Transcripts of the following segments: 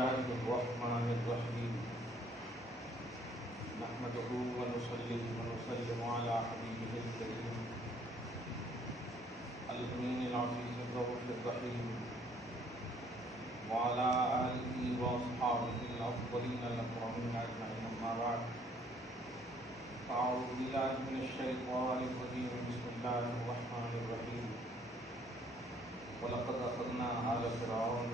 الله الرحمن الرحيم نحمده ونصلي ونسلم على حبيبه الكريم الأمين العزيز الرؤوف الرحيم وعلى آله وأصحابه الأفضلين الأكرمين أجمعين أما بعد أعوذ بالله من الشيطان الرجيم بسم الله الرحمن الرحيم ولقد أخذنا آل فرعون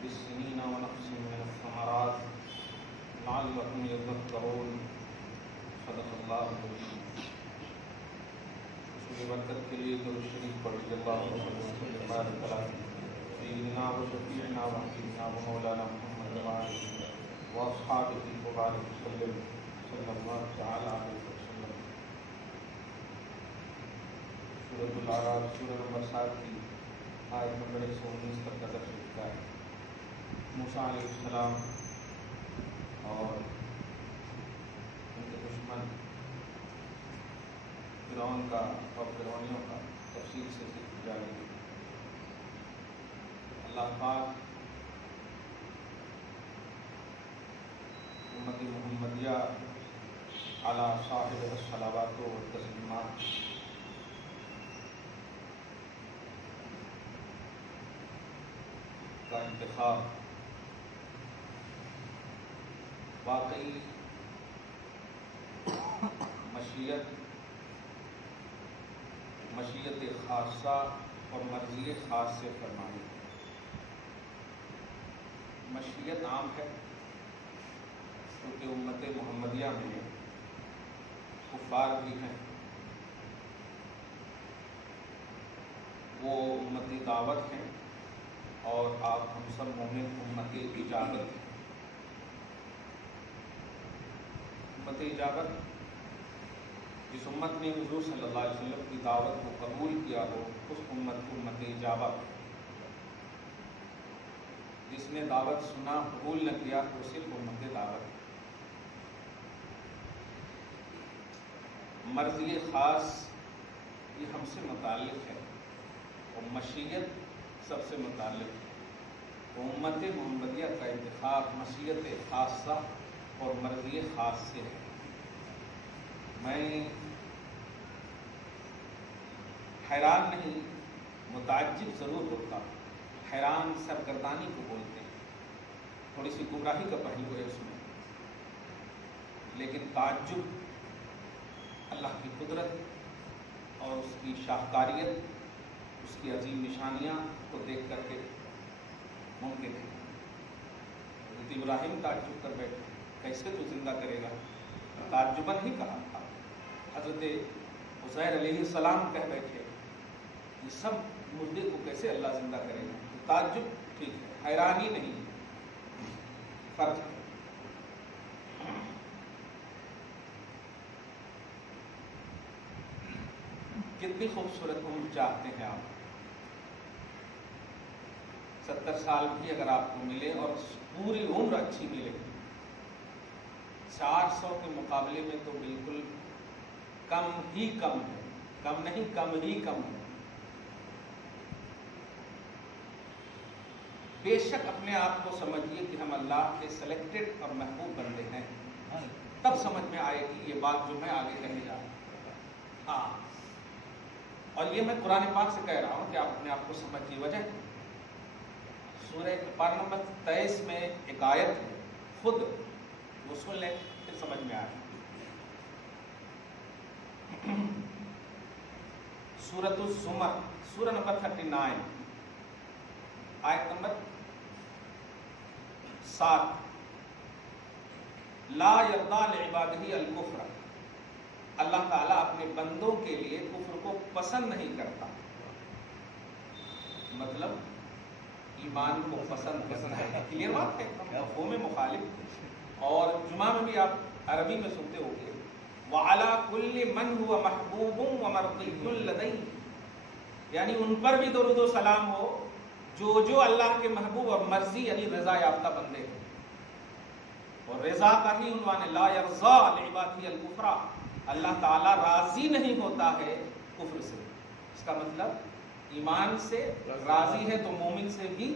بالسنين ونقص من الثمرات لعلهم يذكرون صدق الله العظيم. رسول برکت کے لیے درود شریف پڑھ اللہ وسلم سیدنا و شفیعنا و حبیبنا و مولانا محمد و اصحابہ مبارک وسلم صلی اللہ تعالی علیہ وسلم. سورۃ الاعراف سورہ نمبر 7 کی آیت نمبر 119 تک کا درس ہے. موسیٰ علیہ السلام اور ان کے دشمن فرعون کا اور فرعونیوں کا تفصیل سے ذکر جاری ہے. اللہ پاک امت محمدیہ علی صاحب الصلوات والتسلیمات کا انتخاب واقعی مشیت خاصہ اور مرضی خاص سے فرمائی. مشیت عام ہے کیونکہ امت محمدیہ میں کفار بھی ہیں، وہ امتی دعوت ہیں، اور آپ ہم سب مومن امتی اجابت ہیں. امت اجابت جس امت نے حضور صلی اللہ علیہ وسلم کی دعوت کو قبول کیا ہو اس امت امت اجابت. جس نے دعوت سنا قبول نہ کیا وہ صرف امت دعوت. مرضی خاص یہ ہم سے متعلق ہے اور مشیت سب سے متعلق ہے. امت محمدیہ کا انتخاب مشیت خاصہ اور مرضی خاص سے ہے. میں حیران نہیں، متعجب ضرور ہوتا ہوں. حیران سرگردانی کو بولتے ہیں، تھوڑی سی گمراہی کا پہلو ہے اس میں، لیکن تعجب اللہ کی قدرت اور اس کی شاہکاریت، اس کی عظیم نشانیاں کو دیکھ کر کے ممکن ہے. حضرت ابراہیم تعجب کر بیٹھے، کیسے تو زندہ کرے گا؟ تعجباً ہی کہا تھا. حضرت عزیر علیہ السلام کہہ بیٹھے یہ سب مردے کو کیسے اللہ زندہ کرے گا؟ تعجب ٹھیک ہے، حیرانی نہیں، فرق ہے. کتنی خوبصورت عمر چاہتے ہیں آپ؟ 70 سال بھی اگر آپ کو ملے اور پوری عمر اچھی ملے، 400 کے مقابلے میں تو بالکل کم ہی کم ہے. کم نہیں، کم ہی کم ہے. بے شک اپنے آپ کو سمجھیے کہ ہم اللہ کے سلیکٹڈ اور محبوب بندے ہیں، تب سمجھ میں آئے گی یہ بات جو میں آگے کہنے جا رہا ہوں. ہاں، اور یہ میں قرآن پاک سے کہہ رہا ہوں کہ آپ اپنے آپ کو سمجھیے. وجہ سورہ پارہ نمبر 23 میں ایک آیت ہے، خود وہ سن لیں پھر سمجھ میں آئے. سورۃ الزمر سورہ نمبر 39 آیت نمبر 7. لا یرضی لعبادہ الکفر، اللہ تعالیٰ اپنے بندوں کے لیے کفر کو پسند نہیں کرتا. مطلب ایمان کو پسند کرتا ہے. کلیئر بات ہے، مفہوم مخالف. اور جمعہ میں بھی آپ عربی میں سنتے ہو گے وَعَلَى كُلِّ مَنْ هُوَ مَحْبُوبٌ وَمَرْضِيٌّ لَدَيْهِ، یعنی ان پر بھی درود و سلام ہو جو اللہ کے محبوب اور مرضی یعنی رضا یافتہ بندے ہیں. اور رضا کا ہی عنوان ہے، لا یرضی لعبادہ الکفر، اللہ تعالیٰ راضی نہیں ہوتا ہے کفر سے. اس کا مطلب ایمان سے راضی ہے تو مومن سے بھی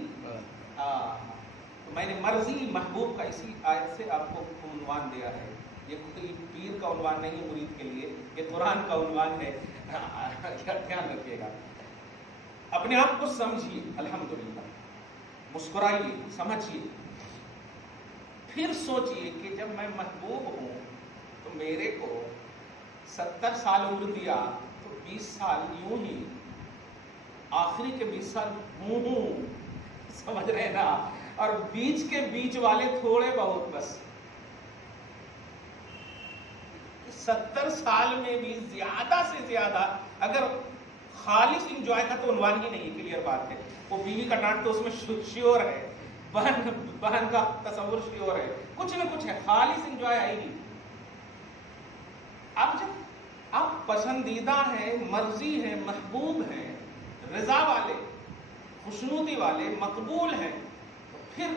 تو میں نے مرضی محبوب کا اسی آیت سے آپ کو عنوان دیا ہے. یہ کوئی پیر کا عنوان نہیں ہے مرید کے لیے, یہ قرآن کا عنوان ہے. دھیان رکھیے گا, اپنے آپ کو سمجھیے, الحمدللہ مسکرائیے, سمجھیے, پھر سوچئے کہ جب میں محبوب ہوں تو میرے کو 70 سال عمر دیا تو 20 سال یوں ہی, آخری کے 20 سال ہوں, سمجھ رہے نا, اور بیچ کے بیچ والے تھوڑے بہت بس. 70 سال میں بھی زیادہ سے زیادہ اگر خالص انجوائے کا تو عنوان ہی نہیں, کلیئر بات ہے. وہ بیوی کا ڈانٹ تو اس میں شیور ہے, بہن کا تصور شیور ہے, کچھ نہ کچھ ہے, خالص انجوائے آئے گی. اب جب آپ پسندیدہ ہیں, مرضی ہیں, محبوب ہیں, رضا والے, خوشنودی والے, مقبول ہیں, تو پھر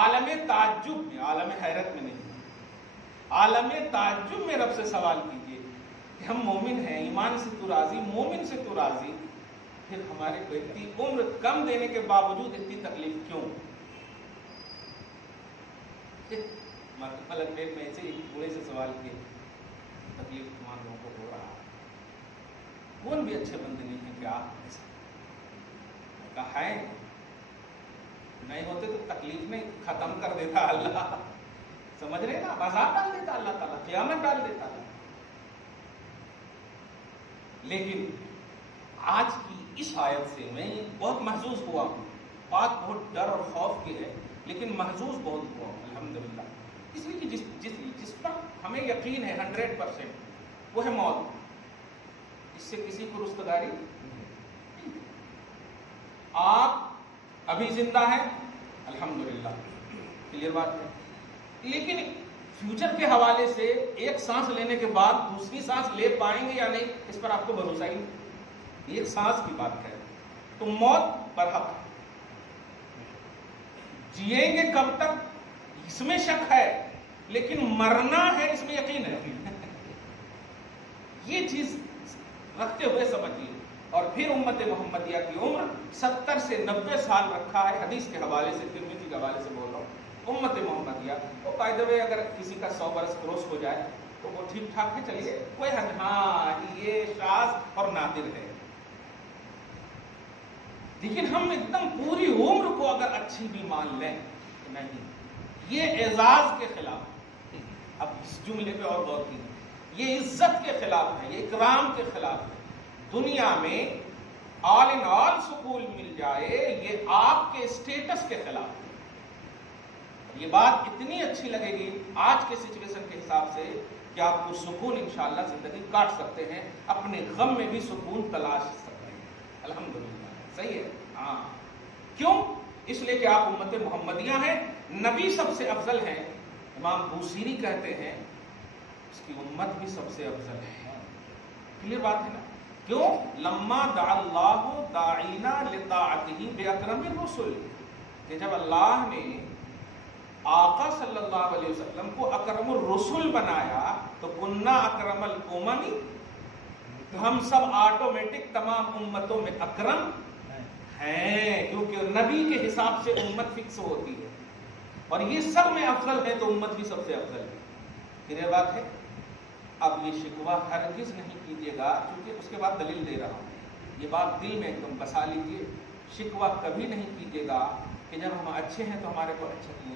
عالم تعجب میں, عالم حیرت میں نہیں, عالم تعجب میں رب سے سوال کیجئے کہ ہم مومن ہیں, ایمان سے تو راضی, مومن سے تو راضی, پھر ہمارے کو اتنی عمر کم دینے کے باوجود اتنی تکلیف کیوں؟ ملک پیٹ میں ایسے ہی بوڑھے سے سوال کیے, تکلیف تمام لوگوں کو ہو رہا ہے, کون بھی اچھے بندے نہیں ہیں کیا ایسا؟ کہا ہے نہیں ہوتے تو تکلیف میں ختم کر دیتا اللہ, سمجھ رہے نا, عذاب ڈال دیتا اللہ تعالیٰ, قیامت ڈال دیتا اللہ. لیکن آج کی اس آیت سے میں بہت محظوظ ہوا ہوں. بات بہت ڈر اور خوف کی ہے لیکن محظوظ بہت ہوا ہوں الحمدللہ, اس لیے کہ جس پر ہمیں یقین ہے 100% وہ ہے موت. اس سے کسی کو رستگاری نہیں. آپ ابھی زندہ ہیں الحمدللہ, کلیئر بات ہے, لیکن فیوچر کے حوالے سے ایک سانس لینے کے بعد دوسری سانس لے پائیں گے یا نہیں, اس پر آپ کو بھروسہ ہی نہیں. ایک سانس کی بات ہے تو موت برحق ہے. جیئیں گے کب تک اس میں شک ہے, لیکن مرنا ہے اس میں یقین ہے. یہ چیز رکھتے ہوئے سمجھیے. اور پھر امت محمدیہ کی عمر 70 سے 90 سال رکھا ہے حدیث کے حوالے سے, ترمذی کے حوالے سے بول رہا ہوں. امت محمدیہ وہ بائی دا وے اگر کسی کا 100 برس کروس ہو جائے تو وہ ٹھیک ٹھاک ہے, چلیے کوئی حد, ہاں یہ شاذ اور نادر ہے. لیکن ہم ایک دم پوری عمر کو اگر اچھی بھی مان لیں تو نہیں, یہ اعزاز کے خلاف. اب اس جملے پہ اور غور کیجیے, یہ عزت کے خلاف ہے, یہ اکرام کے خلاف ہے. دنیا میں آل ان آل سکون مل جائے یہ آپ کے اسٹیٹس کے خلاف ہے. یہ بات اتنی اچھی لگے گی آج کے سچویشن کے حساب سے کہ آپ کو سکون انشاءاللہ زندگی کاٹ سکتے ہیں, اپنے غم میں بھی سکون تلاش سکتے ہیں الحمدللہ. صحیح ہے, ہاں. کیوں؟ اس لیے کہ آپ امت محمدیہ ہیں, نبی سب سے افضل ہیں. امام بوصیری کہتے ہیں اس کی امت بھی سب سے افضل ہے. کلیئر بات ہے نا. کیوں؟ لما دعا اللہ داعینا لطاعتہ باکرم الرسل, کہ جب اللہ نے آقا صلی اللہ علیہ وسلم کو اکرم الرسل بنایا تو کننا اکرم الامم, تو ہم سب آٹومیٹک تمام امتوں میں اکرم ہیں, کیونکہ نبی کے حساب سے امت فکس ہوتی ہے, اور یہ سب میں افضل ہے تو امت بھی سب سے افضل ہے. کلیئر بات ہے. اب یہ شکوہ ہرگز نہیں کیجیے گا, کیونکہ اس کے بعد دلیل دے رہا ہوں, یہ بات دل میں ایک دم بسا لیجیے. شکوہ کبھی نہیں کیجیے گا کہ جب ہم اچھے ہیں تو ہمارے کو اچھا نہیں.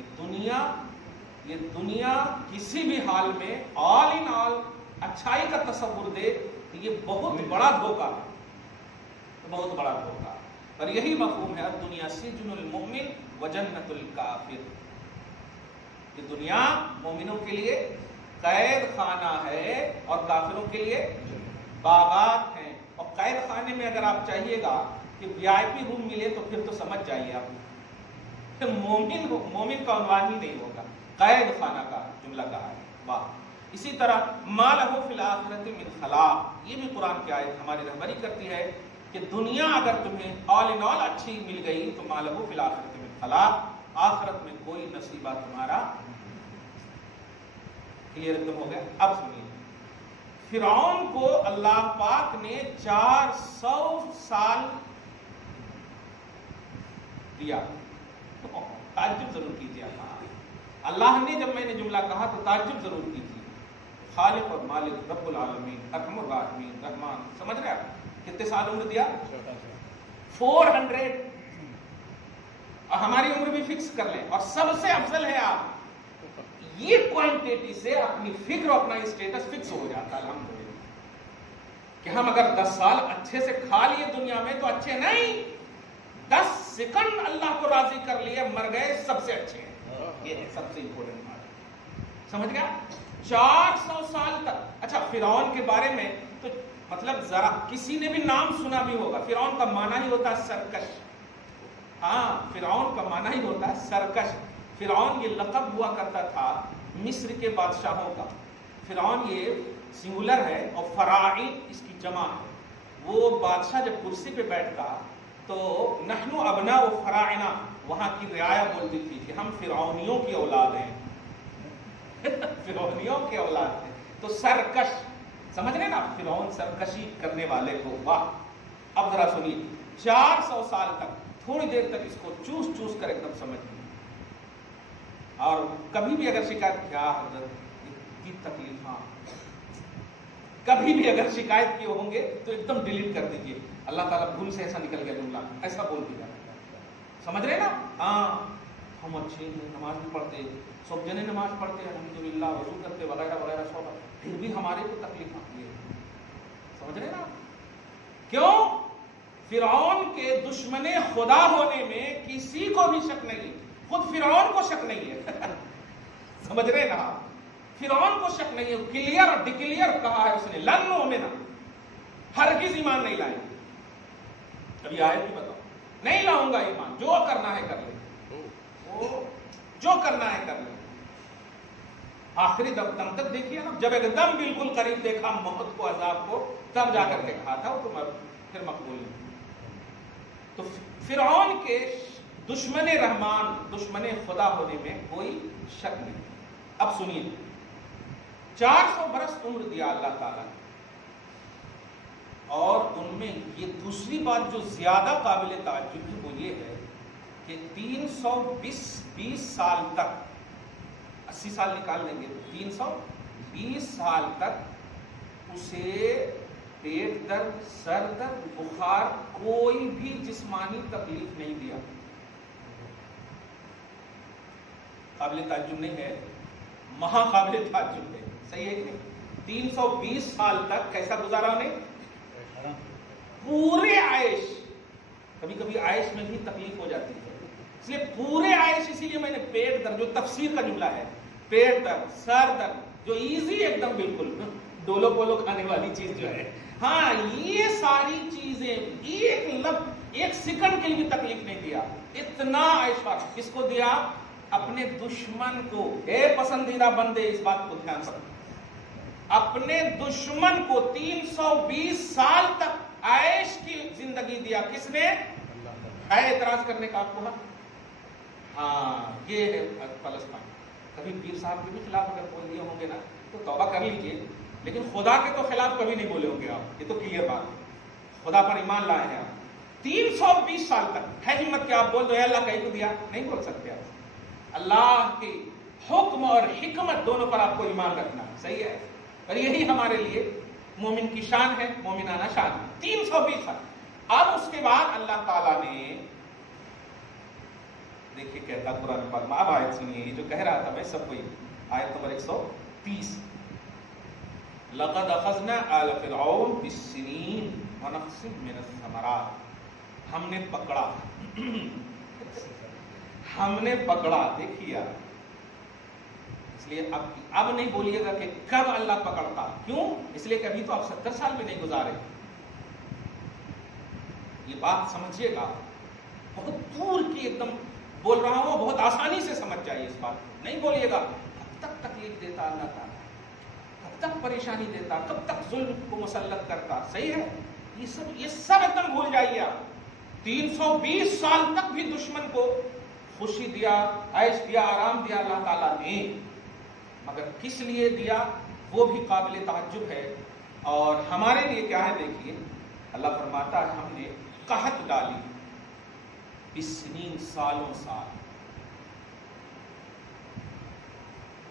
یہ دنیا کسی بھی حال میں آل ان آل اچھائی کا تصور دے کہ یہ بہت بڑا دھوکہ ہے, بہت بڑا دھوکہ. اور یہی مفہوم ہے دنیا سجن المؤمن وجنت الکافر. یہ دنیا مومنوں کے لیے قید خانہ ہے اور کافروں کے لیے باغات ہیں. اور قید خانے میں اگر آپ چاہیے گا کہ VIP روم ملے تو پھر تو سمجھ جائیے آپ, مومن کا عنوان ہی نہیں ہوگا, قید خانہ کا جملہ کہا ہے. واہ. اسی طرح ما لہ فی الآخرۃ من خلاق, یہ بھی قرآن کی آیت ہماری رہبری کرتی ہے کہ دنیا اگر تمہیں آل ان آل اچھی مل گئی تو ما لہ فی الآخرۃ من خلاق, آخرت میں کوئی نصیبہ تمہارا. کلیئر ایک دم ہو گیا. اب سنیے, فرعون کو اللہ پاک نے 400 سال دیا. تعجب ضرور کیجیے. اللہ نے جب میں نے جملہ کہا تو تعجب ضرور کیجیے. خالق اور مالک رب العالمین ارحم الراحمین رحمان. سمجھ رہے آپ کتنے سال عمر دیا؟ 400. اور ہماری عمر بھی فکس کر لیں. اور سب سے افضل ہے آپ یہ کوانٹیٹی سے اپنی فکر اور اپنا اسٹیٹس فکس ہو جاتا ہے الحمدللہ کہ ہم اگر 10 سال اچھے سے کھا لیے دنیا میں تو اچھے نہیں، 10 سیکنڈ اللہ کو راضی کر لیے مر گئے سب سے اچھے ہیں. یہ ہے سب سے امپورٹنٹ بات. سمجھ گیا؟ 400 سال تک. اچھا فرعون کے بارے میں تو مطلب ذرا کسی نے بھی نام سنا بھی ہوگا. فرعون کا معنی ہی ہوتا ہے سرکش. ہاں فرعون کا معنی ہی ہوتا ہے سرکش. فرعون یہ لقب ہوا کرتا تھا مصر کے بادشاہوں کا. فرعون یہ سنگولر ہے اور فراعین اس کی جمع ہے. وہ بادشاہ جب کرسی پہ بیٹھتا تو نحن ابناء و فراعنہ وہاں کی رعایا بولتی تھی کہ ہم فرعونیوں کی اولاد ہیں. فرعونیوں کی اولاد ہیں. تو سرکش سمجھ رہے نا، فرعون سرکشی کرنے والے کو. واہ. اب ذرا سنیے 400 سال تک تھوڑی دیر تک اس کو چوس چوس کر ایک دم سمجھ لیں. اور کبھی بھی اگر شکایت کیا حضرت اتنی تکلیف، کبھی بھی اگر شکایت کیے ہوں گے تو ایک دم ڈیلیٹ کر دیجئے. اللہ تعالیٰ بھول سے ایسا نکل گیا جملہ ایسا بول دیا. سمجھ رہے نا؟ ہاں ہم اچھے ہیں، نماز بھی پڑھتے، سب جنے نماز پڑھتے الحمدللہ، وضو کرتے وغیرہ وغیرہ سب، پھر بھی ہمارے کو تکلیف آتی ہے. سمجھ رہے نا؟ کیوں؟ فرعون کے دشمن خدا ہونے میں کسی کو بھی شک نہیں. خود فرعون کو شک نہیں ہے. سمجھ رہے نا؟ فرعون کو شک نہیں ہے. کلیئر اور ڈکلیئر کہا ہے اس نے لن نؤمن، ہرگز ایمان نہیں لائیں گے. ابھی آیت بھی بتاؤ. نہیں لاؤں گا ایمان، جو کرنا ہے کر لے، جو کرنا ہے کر لے. آخری دم تک دیکھیے نا، جب ایک دم بالکل قریب دیکھا موت کو عذاب کو تب جا کر کے کہا تھا وہ تو پھر مقبول نہیں. تو فرعون کے دشمن رحمان دشمن خدا ہونے میں کوئی شک نہیں. اب سنیے 400 برس عمر دیا اللہ تعالیٰ نے، اور ان میں یہ دوسری بات جو زیادہ قابل تعجب ہے وہ یہ ہے کہ 320 سال تک، 80 سال نکال لیں گے تو 320 سال تک اسے پیٹ درد، سر درد، بخار، کوئی بھی جسمانی تکلیف نہیں دیا. قابل تعجب نہیں ہے؟ مہا قابل تعجب ہے. صحیح ہے کہ 320 سال تک کیسا گزارا انہیں؟ پورے عائش. کبھی کبھی عائش میں بھی تکلیف ہو جاتی ہے، اس لیے پورے عائش. اسی لیے میں نے پیٹ درد جو تفسیر کا جملہ ہے، پیٹ درد، سر درد، جو ایزی ایک دم بالکل ڈولو پولو کھانے والی چیز جو ہے، ہاں یہ ساری چیزیں ایک لفظ ایک سیکنڈ کے لیے بھی تکلیف نہیں دیا. اتنا عائشہ کس کو دیا؟ اپنے دشمن کو. اے پسندیدہ بندے اس بات کو دھیان رکھو، اپنے دشمن کو 320 سال تک عائش کی زندگی دیا. کس نے؟ ہے اعتراض کرنے کا آپ کو؟ ہاں یہ ہے پلس پوائنٹ. کبھی پیر صاحب کے بھی خلاف اگر بول دیے ہوں گے نا تو توبہ کر لیجئے، لیکن خدا کے تو خلاف کبھی نہیں بولے ہوں گے آپ. یہ تو کلیئر بات ہے، خدا پر ایمان لائے ہیں آپ. 320 سال تک ہے ہمت کہ آپ بول دو اللہ کہیں کو دیا؟ نہیں بول سکتے آپ. اللہ کے حکم اور حکمت دونوں پر آپ کو ایمان رکھنا. صحیح ہے؟ اور یہی ہمارے لیے مومن کی شان ہے، مومنانہ شان ہے. 320 سال. اب اس کے بعد اللہ تعالیٰ نے دیکھیے کہتا قرآن پاک میں، اب آیت سنیے جو کہہ رہا تھا میں سب کو. آیت نمبر 130 لقد اخذنا آل فرعون بالسنین ونقص من الثمرات. ہم نے پکڑا ہم نے پکڑا. دیکھیے اس لیے اب نہیں بولیے گا کہ کب اللہ پکڑتا. کیوں؟ اس لیے کہ ابھی تو آپ 70 سال بھی نہیں گزارے. یہ بات سمجھیے گا، بہت دور کی ایک دم بول رہا ہوں، بہت آسانی سے سمجھ جائیے اس بات کو. نہیں بولیے گا کب تک تکلیف دیتا اللہ تعالیٰ، کب تک پریشانی دیتا، کب تک ظلم کو مسلط کرتا. صحیح ہے؟ یہ سب ایک دم بھول جائیے آپ. 320 سال تک بھی دشمن کو خوشی دیا، عیش دیا، آرام دیا اللہ تعالیٰ نے. مگر کس لیے دیا وہ بھی قابل تعجب ہے. اور ہمارے لیے کیا ہے دیکھیے، اللہ فرماتا ہے ہم نے قحط ڈالی، بالسنین سالوں سال.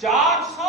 400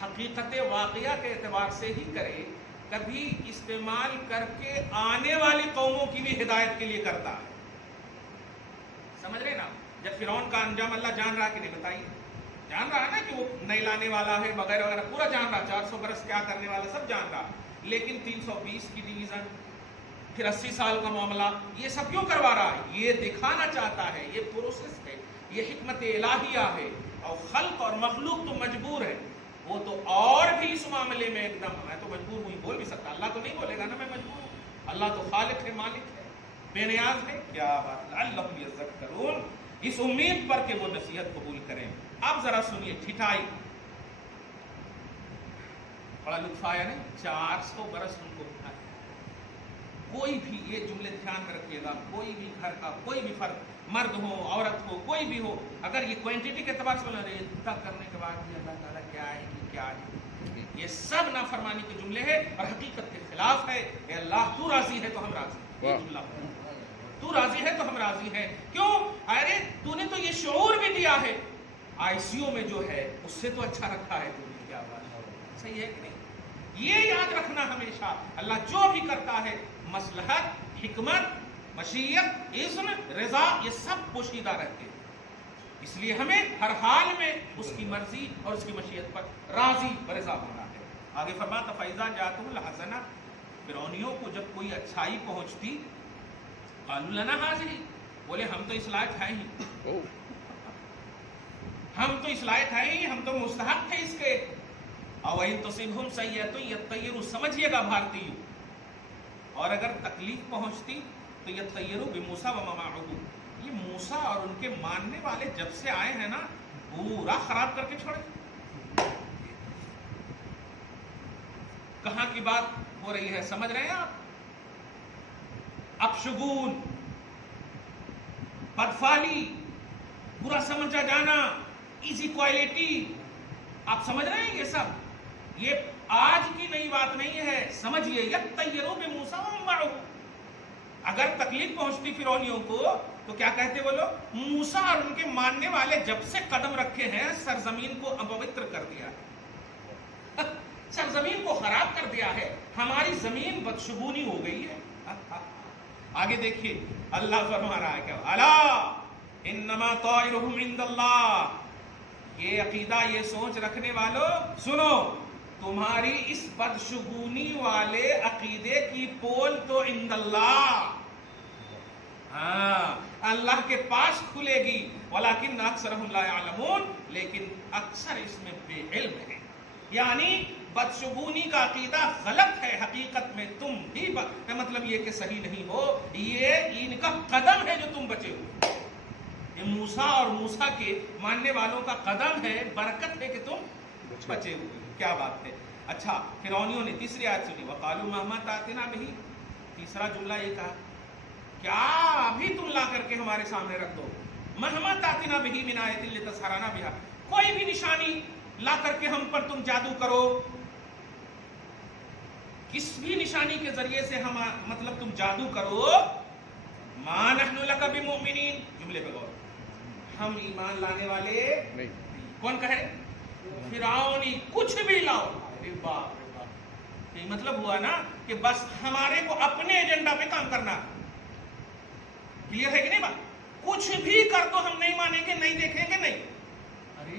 حقیقت واقعہ کے اعتبار سے ہی کرے، کبھی استعمال کر کے آنے والی قوموں کی بھی ہدایت کے لیے کرتا ہے. سمجھ رہے نا؟ جب فرعون کا انجام اللہ جان رہا کہ نہیں بتائیے؟ جان رہا نا کہ وہ نہیں لانے والا ہے وغیرہ وغیرہ، پورا جان رہا، 400 برس کیا کرنے والا سب جان رہا، لیکن 320 کی ڈویژن، پھر 80 سال کا معاملہ، یہ سب کیوں کروا رہا ہے؟ یہ دکھانا چاہتا ہے، یہ پروسیس ہے، یہ حکمت الہیہ ہے. اور خلق اور مخلوق تو مجبور ہے، وہ تو اور بھی اس معاملے میں ایک دم، میں تو مجبور ہوں بول بھی سکتا، اللہ تو نہیں بولے گا نا میں مجبور ہوں. اللہ تو خالق ہے، مالک ہے، بے نیاز ہے. کیا بات، لعلہم یذکرون، اس امید پر کہ وہ نصیحت قبول کریں. اب ذرا سنیے ٹھٹائی، بڑا لطف آیا نہیں؟ 400 برس ان کو اٹھایا. کوئی بھی، یہ جملے دھیان میں رکھیے گا، کوئی بھی گھر کا کوئی بھی فرد، مرد ہو عورت ہو کوئی بھی ہو، اگر یہ کوانٹٹی کے اعتبار سے بولا رہے اتنا کرنے کے بعد بھی اللہ تعالیٰ کیا ہے کہ کیا ہے، یہ سب نافرمانی کے جملے ہیں اور حقیقت کے خلاف ہے. اے اللہ تو راضی ہے تو ہم راضی ہیں، یہ جملہ تو راضی ہے تو ہم راضی ہیں. کیوں؟ ارے تو نے تو یہ شعور بھی دیا ہے، آئی سی یو میں جو ہے اس سے تو اچھا رکھا ہے تو نے. کیا بات، صحیح ہے کہ نہیں؟ یہ یاد رکھنا ہمیشہ، اللہ جو بھی کرتا ہے مصلحت، حکمت، مشیت، اذن، رضا، یہ سب پوشیدہ رہتے ہیں. اس لیے ہمیں ہر حال میں اس کی مرضی اور اس کی مشیت پر راضی برضا ہونا ہے. آگے فرماتا فَإِذَا جَاءَتْهُمُ الْحَسَنَةُ، فرعونیوں کو جب کوئی اچھائی پہنچتی، قَالُوا لَنَا هَٰذِهِ، بولے ہم تو اس لائق ہیں ہی، ہم تو اس لائق ہیں ہی، ہم تو مستحق تھے اس کے. وَإِن تُصِبْهُمْ سَيِّئَةٌ يَطَّيَّرُوا، سمجھیے گا بھارتی، اور اگر تکلیف پہنچتی تو یطیروا بموسیٰ ومن معہ، یہ موسیٰ اور ان کے ماننے والے جب سے آئے ہیں نا پورا خراب کر کے چھوڑے. کہاں کی بات ہو رہی ہے سمجھ رہے ہیں آپ؟ اپشگون، بدفعلی، برا سمجھا جانا، ایزی کوالٹی، آپ سمجھ رہے ہیں؟ یہ سب یہ آج کی نئی بات نہیں ہے، سمجھئے. یطیروا بموسیٰ ومن معہ، اگر تکلیف پہنچتی فرعونیوں کو تو کیا کہتے وہ لوگ؟ موسیٰ اور ان کے ماننے والے جب سے قدم رکھے ہیں سرزمین کو اپوتر کر دیا ہے، سرزمین کو خراب کر دیا ہے، ہماری زمین بدشگونی ہو گئی ہے. آگے دیکھیے اللہ فرما رہا ہے کیا، الا انما طائرهم عند اللہ، یہ عقیدہ یہ سوچ رکھنے والوں سنو، تمہاری اس بدشگونی والے عقیدے کی پول تو عند اللہ، ہاں اللہ کے پاس کھلے گی. ولیکن اکثرهم لا يعلمون، لیکن اکثر اس میں بے علم ہے. یعنی بدشگونی کا عقیدہ غلط ہے، حقیقت میں تم بھی مطلب یہ کہ صحیح نہیں ہو، یہ ان کا قدم ہے جو تم بچے ہو. یہ موسیٰ اور موسیٰ کے ماننے والوں کا قدم ہے، برکت ہے کہ تم بچے ہوئے. کیا بات ہے. اچھا فرعونیوں نے تیسری آیت سنی، وقالوا مهما تأتنا به، تیسرا جملہ یہ کہا کیا ابھی تم لا کر کے ہمارے سامنے رکھ دو، مهما تأتنا به من آیۃ لتسحرنا بها، کوئی بھی نشانی لا کر کے ہم پر تم جادو کرو، کس بھی نشانی کے ذریعے سے ہم مطلب تم جادو کرو، ما نحن لک بمؤمنین، جملے پہ غور، ہم ایمان لانے والے نہیں. کون کہے؟ فرعونی، کچھ بھی لاؤ. ارے باپ رے باپ، یہ مطلب ہوا نا کہ بس ہمارے کو اپنے ایجنڈا پہ کام کرنا. کلیئر ہے کہ نہیں بات؟ کچھ بھی کر دو ہم نہیں مانیں گے، نہیں دیکھیں گے، نہیں. ارے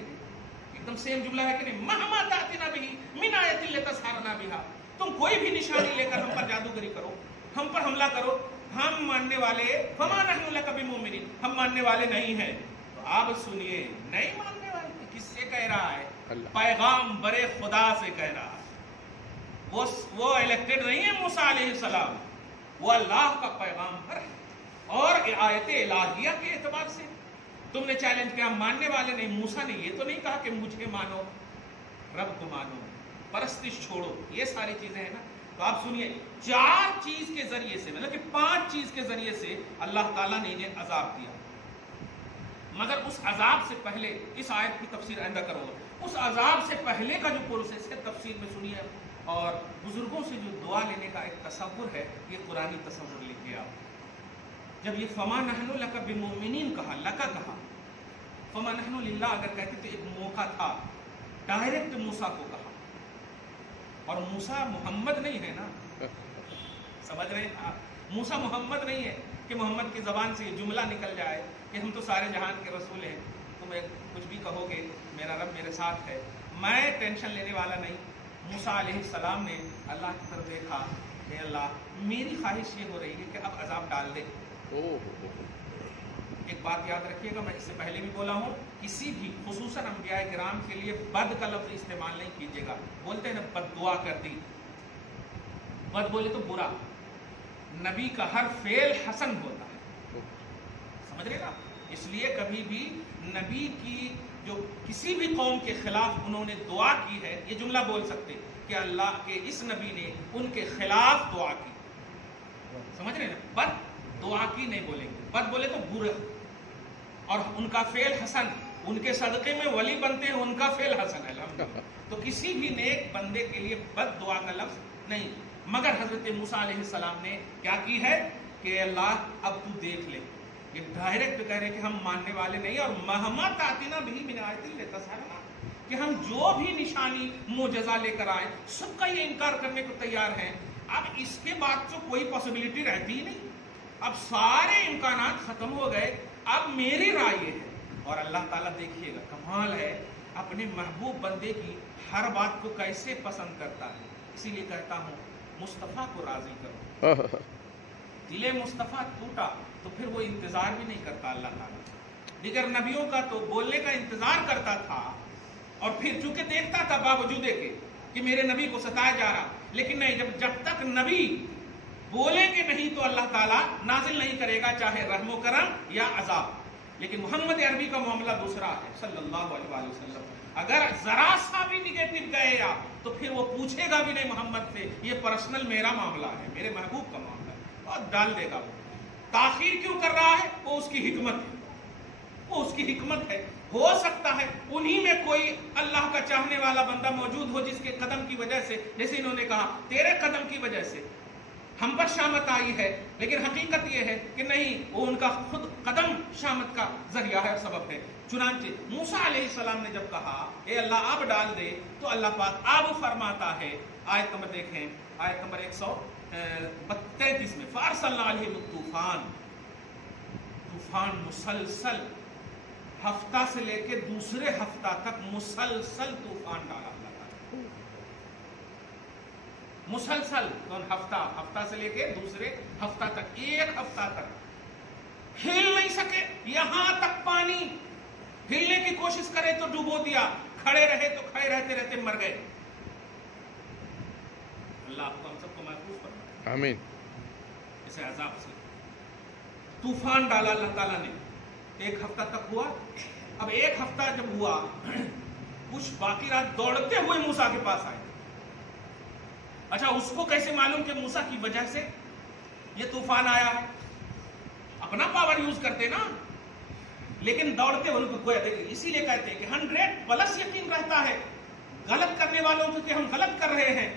ایک دم سیم جملہ ہے کہ نہیں، مہما تأتنا به من آیۃ لتسحرنا بها، تم کوئی بھی نشانی لے کر ہم پر جادوگری کرو، ہم پر حملہ کرو، ہم ماننے والے، فما نحن لک بمؤمنین، ہم ماننے والے نہیں ہیں. تو آپ سنیے، نہیں ماننے والے کس سے کہہ رہا ہے؟ پیغام برے خدا سے کہہ رہا ہے. وہ الیکٹڈ نہیں ہے موسیٰ علیہ السلام، وہ اللہ کا پیغام پر ہے. اور آیت الہیہ کے اعتبار سے تم نے چیلنج کیا، ماننے والے نہیں. موسیٰ نے یہ تو نہیں کہا کہ مجھے مانو، رب کو مانو، پرستش چھوڑو، یہ ساری چیزیں ہیں نا. تو آپ سنیے، 4 چیز کے ذریعے سے، مطلب کہ 5 چیز کے ذریعے سے اللہ تعالیٰ نے انہیں عذاب دیا. مگر اس عذاب سے پہلے، اس آیت کی تفسیر آئندہ کرو، اس عذاب سے پہلے کا جو پروسیس ہے تفسیر میں سنیے. اور بزرگوں سے جو دعا لینے کا ایک تصور ہے، یہ قرآنی تصور لیجیے آپ. جب یہ فما نحن لک بمؤمنین کہا، لکا کہا، فما نحن للہ اگر کہتے تو ایک موقع تھا، ڈائریکٹ موسیٰ کو کہا. اور موسیٰ محمد نہیں ہے نا، سمجھ رہے ہیں آپ؟ موسیٰ محمد نہیں ہے کہ محمد کی زبان سے یہ جملہ نکل جائے کہ ہم تو سارے جہان کے رسول ہیں، تم کچھ بھی کہو گے میرا رب میرے ساتھ ہے، میں ٹینشن لینے والا نہیں۔ موسیٰ علیہ السلام نے اللہ کی طرف دیکھا کہ اللہ میری خواہش یہ ہو رہی ہے کہ اب عذاب ڈال دے۔ ایک بات یاد رکھیے گا، میں اس سے پہلے بھی بولا ہوں، کسی بھی خصوصاً انبیاء کرام کے لیے بد کا لفظ استعمال نہیں کیجیے گا۔ بولتے ہیں نا بد دعا کر دی، بد بولے تو برا، نبی کا ہر فعل حسن ہوتا ہے، سمجھ رہے نا؟ اس لیے کبھی بھی نبی کی جو کسی بھی قوم کے خلاف انہوں نے دعا کی ہے، یہ جملہ بول سکتے کہ اللہ کے اس نبی نے ان کے خلاف دعا کی، سمجھ رہے نا؟ بد دعا کی نہیں بولیں گے، بد بولے تو برا، اور ان کا فعل حسن، ان کے صدقے میں ولی بنتے ہیں، ان کا فعل حسن ہے الحمدللہ۔ تو کسی بھی نیک بندے کے لیے بد دعا کا لفظ نہیں، مگر حضرت موسیٰ علیہ السلام نے کیا کی ہے کہ اللہ اب تو دیکھ لے، یہ ڈائریکٹ کہہ رہے کہ ہم ماننے والے نہیں، اور مہما تاتینا بھی من آیت لتسحرنا، کہ ہم جو بھی نشانی معجزہ لے کر آئے سب کا یہ انکار کرنے کو تیار ہیں۔ اب اس کے بعد تو کوئی پاسبلٹی رہتی ہی نہیں، اب سارے امکانات ختم ہو گئے، اب میری رائے یہ ہے۔ اور اللہ تعالیٰ دیکھیے گا کمال ہے، اپنے محبوب بندے کی ہر بات کو کیسے پسند کرتا ہے، اسی لیے کہتا ہوں مصطفیٰ کو راضی کرو۔ دل مصطفیٰ ٹوٹا تو پھر وہ انتظار بھی نہیں کرتا اللہ تعالیٰ، دیگر نبیوں کا تو بولنے کا انتظار کرتا تھا، اور پھر چونکہ دیکھتا تھا باوجود کہ میرے نبی کو ستایا جا رہا، لیکن نہیں، جب تک نبی بولیں گے نہیں تو اللہ تعالیٰ نازل نہیں کرے گا، چاہے رحم و کرم یا عذاب۔ لیکن محمد عربی کا معاملہ دوسرا ہے صلی اللہ علیہ وسلم، اگر ذرا سا بھی نگیٹو گئے آپ تو پھر وہ پوچھے گا بھی نہیں محمد سے، یہ پرسنل میرا معاملہ ہے، میرے محبوب کا معاملہ ہے، اور ڈال دے گا۔ وہ تاخیر کیوں کر رہا ہے؟ وہ اس کی حکمت ہے، وہ اس کی حکمت ہے۔ ہو سکتا ہے انہی میں کوئی اللہ کا چاہنے والا بندہ موجود ہو جس کے قدم کی وجہ سے، جیسے انہوں نے کہا تیرے قدم کی وجہ سے ہم پر شامت آئی ہے، لیکن حقیقت یہ ہے کہ نہیں، وہ ان کا خود قدم شامت کا ذریعہ ہے اور سبب ہے۔ چنانچہ موسیٰ علیہ السلام نے جب کہا اے اللہ آب ڈال دے، تو اللہ پاک آب فرماتا ہے۔ آیت نمبر دیکھیں، آیت نمبر 133 میں، فَأَرْسَلْنَا عَلَيْهِمُ الطُّوفَانَ، طوفان مسلسل ہفتہ سے لے کے دوسرے ہفتہ تک مسلسل طوفان ڈالا اللہ تعالیٰ، مسلسل ہفتہ سے لے کے دوسرے ہفتہ تک، ایک ہفتہ تک ہل نہیں سکے، یہاں تک پانی ہلنے کی کوشش کرے تو ڈوبو دیا، کھڑے رہے تو کھڑے رہتے رہتے مر گئے۔ اللہ آپ کو ہم سب کو محفوظ فرمائے آمین۔ اسے عذاب سے طوفان ڈالا اللہ تعالیٰ نے، ایک ہفتہ تک ہوا۔ اب ایک ہفتہ جب ہوا، کچھ باقی رات دوڑتے ہوئے موسیٰ کے پاس آئے۔ اچھا اس کو کیسے معلوم کہ موسیٰ کی وجہ سے یہ طوفان آیا ہے؟ اپنا پاور یوز کرتے نا، لیکن دوڑتے ہوئے ان کو کوئی دیکھے، اسی لیے کہتے ہیں کہ 100+ یقین رہتا ہے غلط کرنے والوں کو کہ ہم غلط کر رہے ہیں،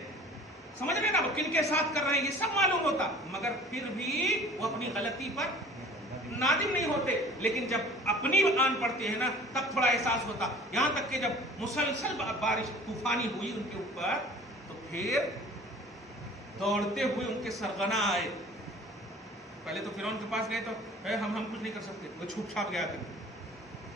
سمجھ رہے نا، وہ کن کے ساتھ کر رہے ہیں یہ سب معلوم ہوتا، مگر پھر بھی وہ اپنی غلطی پر نادم نہیں ہوتے۔ لیکن جب اپنی آن پڑتے ہیں نا تب تھوڑا احساس ہوتا، یہاں تک کہ جب مسلسل بارش طوفانی ہوئی ان کے اوپر تو پھر دوڑتے ہوئے ان کے سرغنا آئے۔ پہلے تو فرعون کے پاس گئے تو ہم کچھ نہیں کر سکتے، وہ چھپ چھاپ گیا تھا،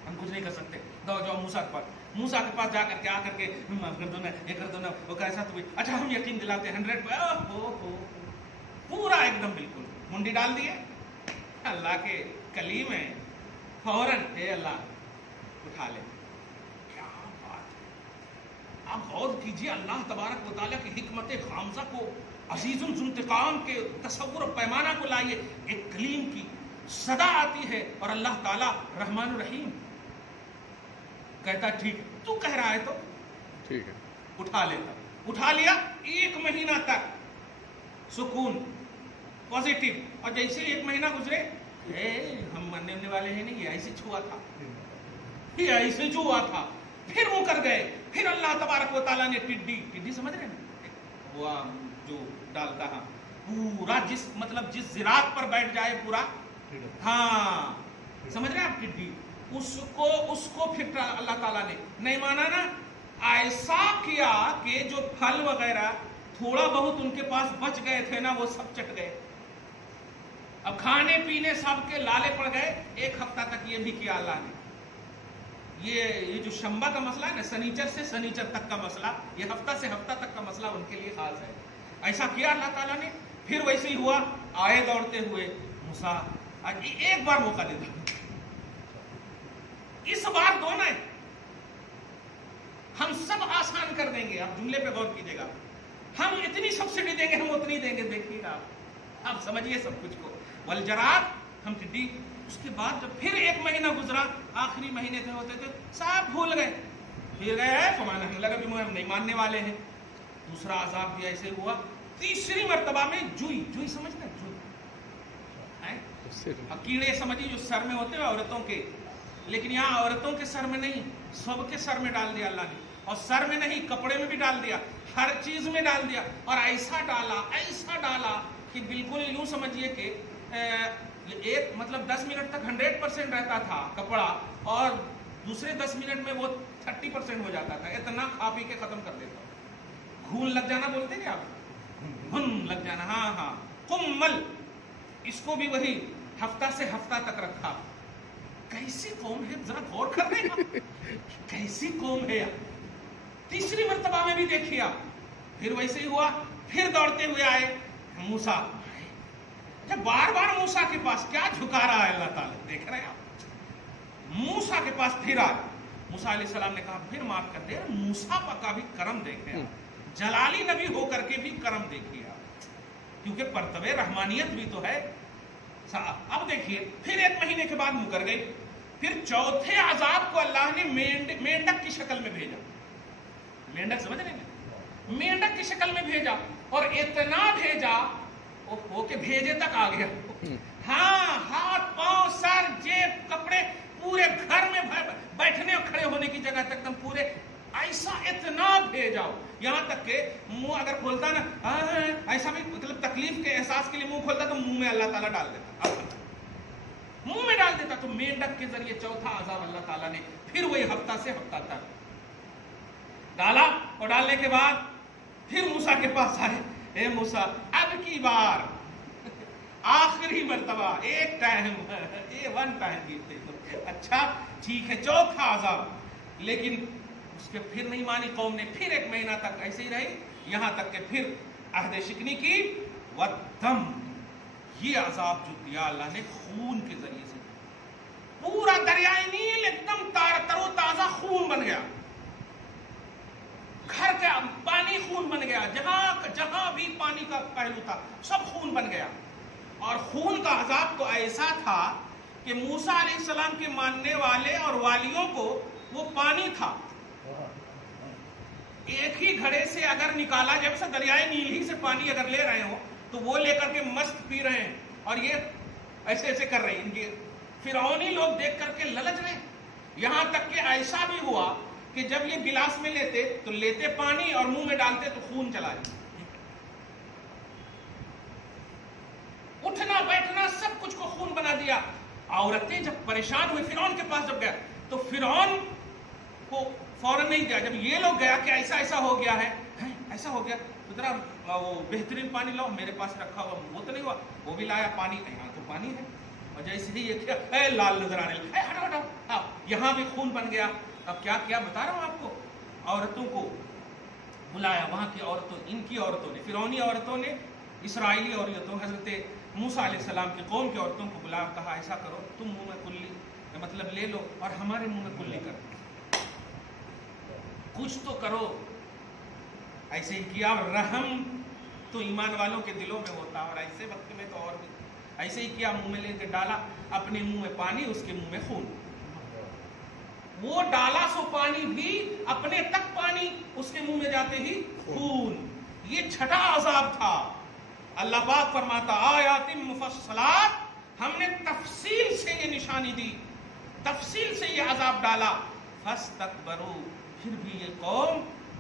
ہم کچھ نہیں کر سکتے، جاؤ موسیٰ کے پاس جا کر کے آ کر کے معاف کر دو نا، یہ کر دو نا، وہ کیسا تو اچھا ہم یقین دلاتے 100 پورا ایک دم بالکل منڈی ڈال دیے اللہ کے کلیم ہے، فوراً اے اللہ اٹھا لے۔ کیا بات ہے! آپ غور کیجئے اللہ تبارک و تعالیٰ کی حکمت خامسہ کو، عزیز الانتقام کے تصور و پیمانہ کو لائیے، ایک کلیم کی صدا آتی ہے اور اللہ تعالیٰ رحمان الرحیم کہتا ٹھیک تو کہہ رہا ہے تو ٹھیک ہے، اٹھا لیتا، اٹھا لیا۔ 1 مہینہ تک سکون پازیٹیو، اور جیسے 1 مہینہ گزرے ہم مرنے والے ہیں نہیں، یہ ایسے چھوا تھا، یہ ایسے چھوا تھا، پھر وہ کر گئے۔ پھر اللہ تبارک و تعالیٰ نے ٹڈی سمجھ رہے ہیں وہ جو ڈالتا ہے پورا، جس زراعت پر بیٹھ جائے پورا، ہاں سمجھ رہے ہیں آپ، ٹڈی، اس کو پھر اللہ تعالیٰ نے نہیں مانا نا، ایسا کیا کہ جو پھل وغیرہ تھوڑا بہت ان کے پاس بچ گئے تھے نا وہ سب چٹ گئے. اب کھانے پینے سب کے لالے پڑ گئے. ایک ہفتہ تک یہ بھی کیا اللہ نے. یہ جو شنبہ کا مسئلہ ہے نا, سنیچر سے سنیچر تک کا مسئلہ, یہ ہفتہ سے ہفتہ تک کا مسئلہ ان کے لیے خاص ہے. ایسا کیا اللہ تعالیٰ نے. پھر ویسے ہی ہوا, آئے دوڑتے ہوئے موسیٰ, ایک بار موقع دے دو, اس بار دو نا, ہم سب آسان کر دیں گے. آپ جملے پہ غور کیجیے گا, ہم اتنی سبسڈی دیں گے, ہم اتنی دیں گے. دیکھیے گا آپ سمجھیے سب کچھ کو. والجراد, ہم ٹڈی. اس کے بعد جب پھر ایک مہینہ گزرا, آخری مہینے تھے ہوتے تھے, سب بھول گئے. پھر گئے فمانا ہم لگا بھی ہم نہیں ماننے والے ہیں. دوسرا عذاب بھی ایسے ہوا. تیسری مرتبہ میں جوئی, جوئی سمجھتے ہیں, جوئی کیڑے سمجھیے جو سر میں ہوتے ہیں عورتوں کے, لیکن یہاں عورتوں کے سر میں نہیں, سب کے سر میں ڈال دیا اللہ نے. اور سر میں نہیں, کپڑے میں بھی ڈال دیا, ہر چیز میں ڈال دیا. اور ایسا ڈالا کہ بالکل یوں سمجھیے کہ ایک مطلب 10 منٹ تک 100% رہتا تھا کپڑا, اور دوسرے 10 منٹ میں وہ 30% ہو جاتا تھا. اتنا کھا پی کے ختم کر دیتا. گھون لگ جانا بولتے ہیں آپ, گھن لگ جانا. ہاں ہاں, کمل, اس کو بھی وہی ہفتہ سے ہفتہ تک رکھا. کیسی قوم ہے, ذرا غور کر رہے ہیں, کیسی قوم ہے. تیسری مرتبہ میں بھی دیکھیا, پھر ویسے ہی ہوا. پھر دوڑتے ہوئے آئے موسیٰ. جب بار بار موسیٰ کے پاس کیا جھکا رہا ہے اللہ تعالیٰ, دیکھ رہے ہیں آپ. موسیٰ کے پاس پھر آئے. موسیٰ علیہ السلام نے کہا پھر معاف کر دے. موسیٰ کا بھی کرم دیکھے, جلالی نبی ہو کر کے بھی کرم دیکھیے, کیونکہ پرتبے رحمانیت بھی تو ہے. اب دیکھیے پھر ایک مہینے کے بعد مکر گئی. پھر چوتھے عذاب کو اللہ نے مینڈک کی شکل میں بھیجا. مینڈک سمجھ رہے ہیں, مینڈک کی شکل میں بھیجا. اور اتنا بھیجا وہ کہ بھیجے تک آ گیا. ہاں, ہاتھ پاؤں سر جیب کپڑے پورے گھر میں بیٹھنے اور کھڑے ہونے کی جگہ تک تم پورے ایسا اتنا بھیجاؤ. یہاں تک کہ منہ اگر کھولتا نا ایسا بھی, مطلب تکلیف کے احساس کے لیے منہ کھولتا تو منہ میں اللہ تعالیٰ ڈال دیتا, منہ میں ڈال دیتا. تو مینڈک کے ذریعے چوتھا عذاب اللہ تعالیٰ نے پھر وہی ہفتہ سے ہفتہ تک ڈالا. اور ڈالنے کے بعد پھر موسیٰ کے پاس آئے, اے موسیٰ اب کی بار آخری مرتبہ ایک ٹائم, ون ٹائم دیتے تو اچھا ٹھیک ہے, چوتھا عذاب. لیکن اس کے پھر نہیں مانی قوم نے. پھر ایک مہینہ تک ایسے ہی رہی, یہاں تک کہ پھر عہد شکنی کی. والدم, یہ عذاب جو دیا اللہ نے خون کے ذریعے سے, پورا دریائے نیل ایک دم تر و تازہ خون بن گیا. گھر کا پانی خون بن گیا, جہاں بھی پانی کا پہلو تھا سب خون بن گیا. اور خون کا عذاب تو ایسا تھا کہ موسیٰ علیہ السلام کے ماننے والے اور والیوں کو وہ پانی تھا. ایک ہی گھڑے سے اگر نکالا, جب سے دریائے نیل ہی سے پانی اگر لے رہے ہو تو وہ لے کر کے مست پی رہے ہیں, اور یہ ایسے ایسے کر رہے ہیں. ان کے فرعونی لوگ دیکھ کر کے للچ رہے. یہاں تک کہ ایسا بھی ہوا کہ جب یہ گلاس میں لیتے تو لیتے پانی اور منہ میں ڈالتے تو خون چلا جاتا. اٹھنا بیٹھنا سب کچھ کو خون بنا دیا. عورتیں جب پریشان ہوئی, فرعون کے پاس جب گیا تو فرعون کو فوراً نہیں گیا. جب یہ لوگ گیا کہ ایسا ایسا ہو گیا ہے, ایسا ہو گیا, تو ذرا وہ بہترین پانی لاؤ, میرے پاس رکھا ہوا وہ تو نہیں ہوا, وہ بھی لایا پانی. یہاں تو پانی ہے, اور جیسے ہی یہ کیا لال نظر آنے لگا, ہٹو ہٹو, یہاں بھی خون بن گیا. اب کیا کیا بتا رہا ہوں آپ کو. عورتوں کو بلایا, وہاں کی عورتوں, ان کی عورتوں نے, فرعونی عورتوں نے اسرائیلی عورتوں, حضرت موسیٰ علیہ السلام کی قوم کی عورتوں کو بلا, کہا ایسا کرو تم منہ میں کلی مطلب لے لو اور ہمارے منہ میں کلی کرو, کچھ تو کرو. ایسے ہی کیا. رحم تو ایمان والوں کے دلوں میں ہوتا, اور ایسے وقت میں تو اور بھی ایسے ہی کیا. منہ میں لے کے ڈالا, اپنے منہ میں پانی, اس کے منہ میں خون. وہ ڈالا سو پانی بھی, اپنے تک پانی, اس کے منہ میں جاتے ہی خون. یہ چھٹا عذاب تھا. اللہ پاک فرماتا آیات مفصلات, ہم نے تفصیل سے یہ نشانی دی, تفصیل سے یہ عذاب ڈالا. فاستکبروا, پھر بھی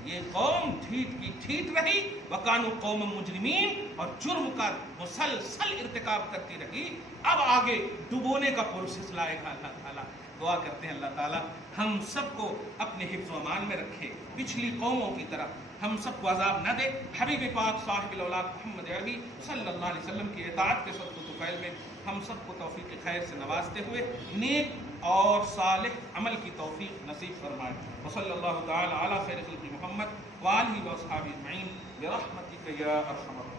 یہ قوم ٹھیٹ کی ٹھیٹ رہی. وکانوا قوم مجرمین, اور جرم کا مسلسل ارتکاب کرتی رہی. اب آگے ڈبونے کا پروسیس لائے گا اللہ تعالیٰ. دعا کرتے ہیں اللہ تعالیٰ ہم سب کو اپنے حفظ و امان میں رکھے، پچھلی قوموں کی طرح ہم سب کو عذاب نہ دے، حبیب پاک صاحب الاولاد محمد عربی صلی اللہ علیہ وسلم کی اطاعت کے صدق و طفیل میں ہم سب کو توفیق خیر سے نوازتے ہوئے نیک اور صالح عمل کی توفیق نصیب فرمائے۔ وصلی اللہ تعالی علی خیر خلق محمد وآلہ واصحابہ اجمعین برحمتک یا ارحم الراحمین۔